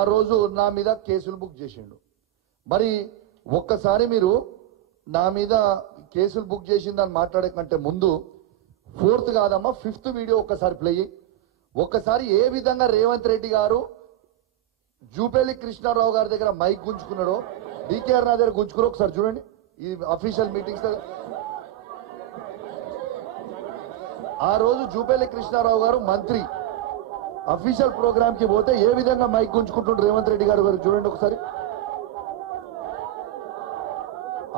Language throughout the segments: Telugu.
ఆ రోజు నా మీద కేసులు బుక్ చేసిండు. మరి ఒక్కసారి మీరు నా మీద కేసులు బుక్ చేసిందని మాట్లాడే కంటే ముందు ఫోర్త్ కాదమ్మా ఫిఫ్త్ వీడియో ఒక్కసారి ప్లే చేయి. ఒక్కసారి ఏ విధంగా రేవంత్ రెడ్డి గారు జూపల్లి కృష్ణారావు గారి దగ్గర మైక్ గుంజుకున్నాడో డికేఆర్ నా దగ్గర గుంజుకున్నారో ఒకసారి చూడండి. ఈ అఫీషియల్ మీటింగ్స్ ఆ రోజు జూపల్లి కృష్ణారావు గారు మంత్రి అఫీషియల్ ప్రోగ్రామ్ కి పోతే ఏ విధంగా మైక్ గుంజుకుంటుండ్రు రేవంత్ రెడ్డి గారు చూడండి ఒకసారి.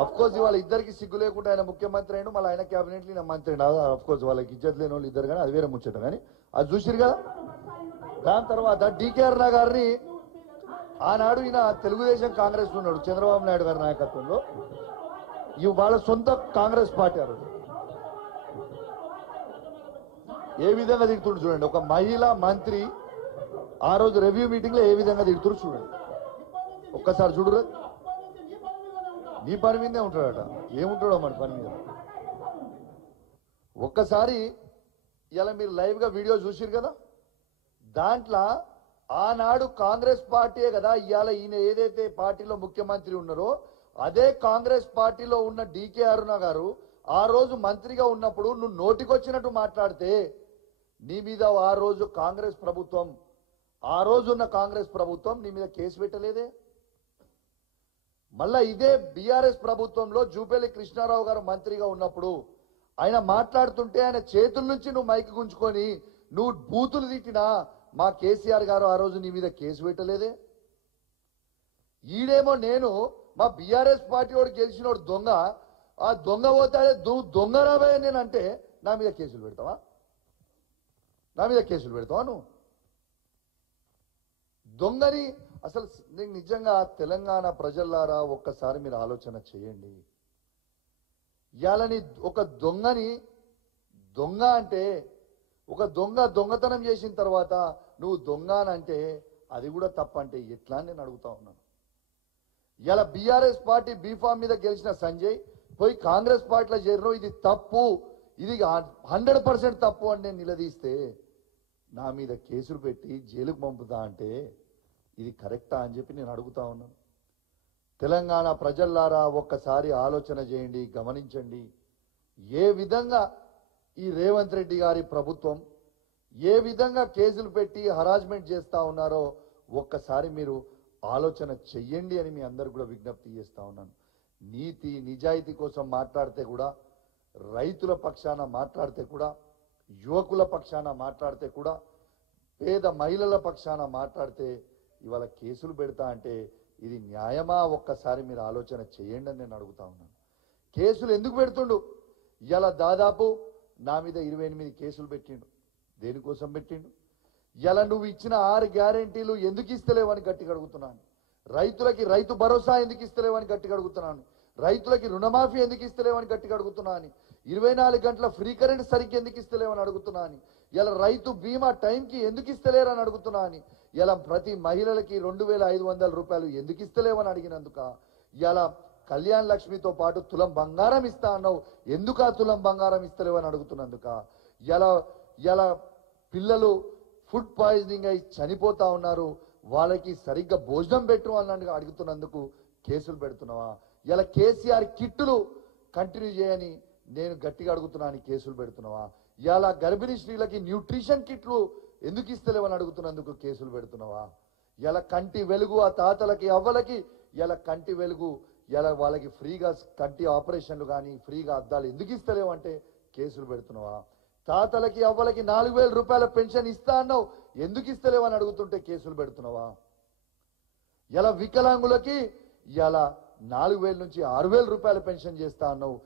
అఫ్ కోర్స్ ఇవాళ ఇద్దరికి సిగ్గు లేకుండా ఆయన ముఖ్యమంత్రి అయిన మళ్ళీ ఆయన క్యాబినెట్ ఈయన మంత్రి అఫ్ కోర్స్ వాళ్ళకి ఇజ్జత్ లేని వాళ్ళు ఇద్దరు కానీ అది వేరే ముచ్చట. కానీ అది చూసిరు కదా. దాని తర్వాత డికేఆర్ గారిని ఆనాడు ఈయన తెలుగుదేశం కాంగ్రెస్ ఉన్నాడు చంద్రబాబు నాయుడు గారి నాయకత్వంలో. ఇవి వాళ్ళ సొంత కాంగ్రెస్ పార్టీ ఆ రోజు ఏ విధంగా తిడుతుండ్రు చూడండి. ఒక మహిళా మంత్రి ఆ రోజు రివ్యూ మీటింగ్ లో ఏ విధంగా తిడుతురు చూడండి ఒక్కసారి చూడరు. నీ పని మీదే ఉంటాడట, ఏముంటాడో మన పని మీద. ఒక్కసారి ఇలా మీరు లైవ్ గా వీడియో చూసిరు కదా. దాంట్లో ఆనాడు కాంగ్రెస్ పార్టీయే కదా ఇవాళ ఈయన ఏదైతే పార్టీలో ముఖ్యమంత్రి ఉన్నారో అదే కాంగ్రెస్ పార్టీలో ఉన్న డికే అరుణ గారు ఆ రోజు మంత్రిగా ఉన్నప్పుడు నువ్వు నోటికొచ్చినట్టు మాట్లాడితే నీ మీద ఆ రోజు కాంగ్రెస్ ప్రభుత్వం ఆ రోజున్న కాంగ్రెస్ ప్రభుత్వం నీ మీద కేసు పెట్టలేదే. మళ్ళా ఇదే బీఆర్ఎస్ ప్రభుత్వంలో జూపల్లి కృష్ణారావు గారు మంత్రిగా ఉన్నప్పుడు ఆయన మాట్లాడుతుంటే ఆయన చేతుల నుంచి నువ్వు మైక్ గుంజుకొని నువ్వు బూతులు తిట్టినా మా కేసీఆర్ గారు ఆ రోజు నీ మీద కేసు పెట్టలేదే. ఈడేమో నేను మా బీఆర్ఎస్ పార్టీ వాడు గెలిచినోడు దొంగ, ఆ దొంగ పోతాడే దొంగ రాబోయే నేను అంటే నా మీద కేసులు పెడతావా? నా మీద కేసులు పెడతావా నువ్వు? దొంగని అసలు నేను నిజంగా తెలంగాణ ప్రజలారా ఒక్కసారి మీరు ఆలోచన చేయండి. ఇయాలని ఒక దొంగని దొంగ అంటే ఒక దొంగ దొంగతనం చేసిన తర్వాత నువ్వు దొంగ అంటే అది కూడా తప్పంటే ఎట్లా అని నేను అడుగుతా ఉన్నాను. ఇలా బీఆర్ఎస్ పార్టీ బీఫామ్ మీద గెలిచిన సంజయ్ పోయి కాంగ్రెస్ పార్టీలో చేరిన ఇది తప్పు, ఇది 100% తప్పు అని నేను నిలదీస్తే నా మీద కేసులు పెట్టి జైలుకు పంపుతా అంటే ఇది కరెక్టా అని చెప్పి నేను అడుగుతా ఉన్నాను. తెలంగాణ ప్రజల్లారా ఒక్కసారి ఆలోచన చేయండి, గమనించండి. ఏ విధంగా ఈ రేవంత్ రెడ్డి గారి ప్రభుత్వం ఏ విధంగా కేసులు పెట్టి హరాస్మెంట్ చేస్తా ఉన్నారో ఒక్కసారి మీరు ఆలోచన చెయ్యండి అని మీ అందరు కూడా విజ్ఞప్తి చేస్తా ఉన్నాను. నీతి నిజాయితీ కోసం మాట్లాడితే కూడా, రైతుల పక్షాన మాట్లాడితే కూడా, యువకుల పక్షాన మాట్లాడితే కూడా, పేద మహిళల పక్షాన మాట్లాడితే ఇవాళ కేసులు పెడతా అంటే ఇది న్యాయమా? ఒక్కసారి మీరు ఆలోచన చేయండి అని నేను అడుగుతా ఉన్నాను. కేసులు ఎందుకు పెడుతుండు? ఇవాళ దాదాపు నా మీద 28 కేసులు పెట్టిండు. దేనికోసం పెట్టిండు? ఇలా నువ్వు ఇచ్చిన 6 గ్యారెంటీలు ఎందుకు ఇస్తలేవని గట్టిగా అడుగుతున్నాను. రైతులకి రైతు భరోసా ఎందుకు ఇస్తలేవని గట్టిగా అడుగుతున్నాను. రైతులకి రుణమాఫీ ఎందుకు ఇస్తలేవని గట్టిగా అడుగుతున్నాను. 24 గంటల ఫ్రీ కరెంట్ సరిగ్గా ఎందుకు ఇస్తలేవని అడుగుతున్నాను. ఇలా రైతు బీమా టైంకి ఎందుకు ఇస్తలేరని అడుగుతున్నాను. ఇలా ప్రతి మహిళలకి 2500 రూపాయలు ఎందుకు ఇస్తలేవని అడిగినందుక, ఇలా కళ్యాణ్ లక్ష్మితో పాటు తులం బంగారం ఇస్తా అన్నావు, ఎందుకు ఆ తులం బంగారం ఇస్తలేవని అడుగుతున్నందుక, ఇలా పిల్లలు ఫుడ్ పాయిజనింగ్ అయి చనిపోతా ఉన్నారు, వాళ్ళకి సరిగ్గా భోజనం పెట్టు అన్నట్టుగా అడుగుతున్నందుకు కేసులు పెడుతున్నావా? ఇలా కేసీఆర్ కిట్టులు కంటిన్యూ చేయని నేను గట్టిగా అడుగుతున్నాను, కేసులు పెడుతున్నావా? ఇలా గర్భిణీ స్త్రీలకి న్యూట్రిషన్ కిట్లు ఎందుకు ఇస్తలేవని అడుగుతున్నందుకు కేసులు పెడుతున్నావా? ఇలా కంటి వెలుగు ఆ తాతలకి అవ్వలకి ఇలా కంటి వెలుగు ఇలా వాళ్ళకి ఫ్రీగా కంటి ఆపరేషన్లు కానీ ఫ్రీగా అద్దాలు ఎందుకు ఇస్తలేవంటే కేసులు పెడుతున్నావా? తాతలకి అవ్వలకి 4000 రూపాయల పెన్షన్ ఇస్తా అన్నావు, ఎందుకు ఇస్తలేవని అడుగుతుంటే కేసులు పెడుతున్నావా? ఇలా వికలాంగులకి ఇలా 4000 నుంచి 6000 రూపాయల పెన్షన్ చేస్తా అన్నావు,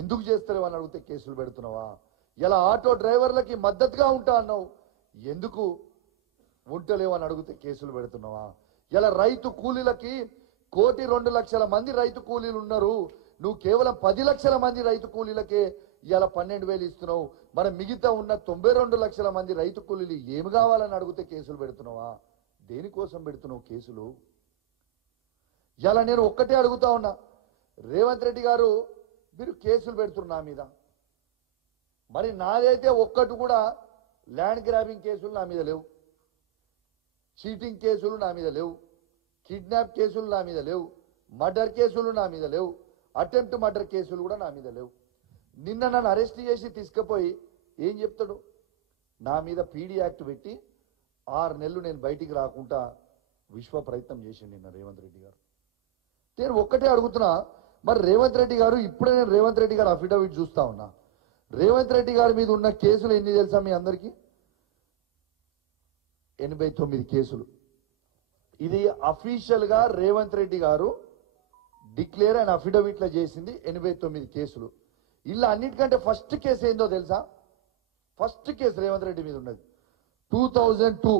ఎందుకు చేస్తలేవని అడిగితే కేసులు పెడుతున్నావా? ఇలా ఆటో డ్రైవర్లకి మద్దతుగా ఉంటా అన్నావు, ఎందుకు ఉంటలేవని అడిగితే కేసులు పెడుతున్నావా? ఇలా రైతు కూలీలకి 1,02,00,000 మంది రైతు కూలీలు ఉన్నారు, నువ్వు కేవలం 10 లక్షల మంది రైతు కూలీలకే ఇలా 12,000 ఇస్తున్నావు, మరి మిగతా ఉన్న 92 లక్షల మంది రైతు కూలీలు ఏమి కావాలని అడిగితే కేసులు పెడుతున్నావా? దేనికోసం పెడుతున్నావు కేసులు? ఇలా నేను ఒక్కటే అడుగుతా ఉన్నా, రేవంత్ రెడ్డి గారు మీరు కేసులు పెడుతున్నారు నా మీద, మరి నాదైతే ఒక్కటి కూడా ల్యాండ్ గ్రాబింగ్ కేసులు నా మీద లేవు. చీటింగ్ కేసులు నా మీద లేవు, కిడ్నాప్ కేసులు నా మీద లేవు, మర్డర్ కేసులు నా మీద లేవు, అటెంప్ట్ మర్డర్ కేసులు కూడా నా మీద లేవు. నిన్న నన్ను అరెస్ట్ చేసి తీసుకుపోయి ఏం చెప్తాడు? నా మీద పీడీ యాక్ట్ పెట్టి 6 నెలలు నేను బయటికి రాకుండా విశ్వ ప్రయత్నం చేసిండు నిన్న రేవంత్ రెడ్డి గారు. నేను ఒక్కటే అడుగుతున్నా, మరి రేవంత్ రెడ్డి గారు ఇప్పుడే నేను రేవంత్ రెడ్డి గారు అఫిడవిట్ చూస్తా ఉన్నా. రేవంత్ రెడ్డి గారి మీద ఉన్న కేసులు ఎన్ని తెలుసా మీ అందరికీ? 89 కేసులు. ఇది అఫీషియల్ గా రేవంత్ రెడ్డి గారు డిక్లేర్ అండ్ అఫిడవిట్ లో చేసింది 89 కేసులు. ఇలా అన్నిటికంటే ఫస్ట్ కేసు ఏందో తెలుసా? ఫస్ట్ కేసు రేవంత్ రెడ్డి మీద ఉన్నది 2002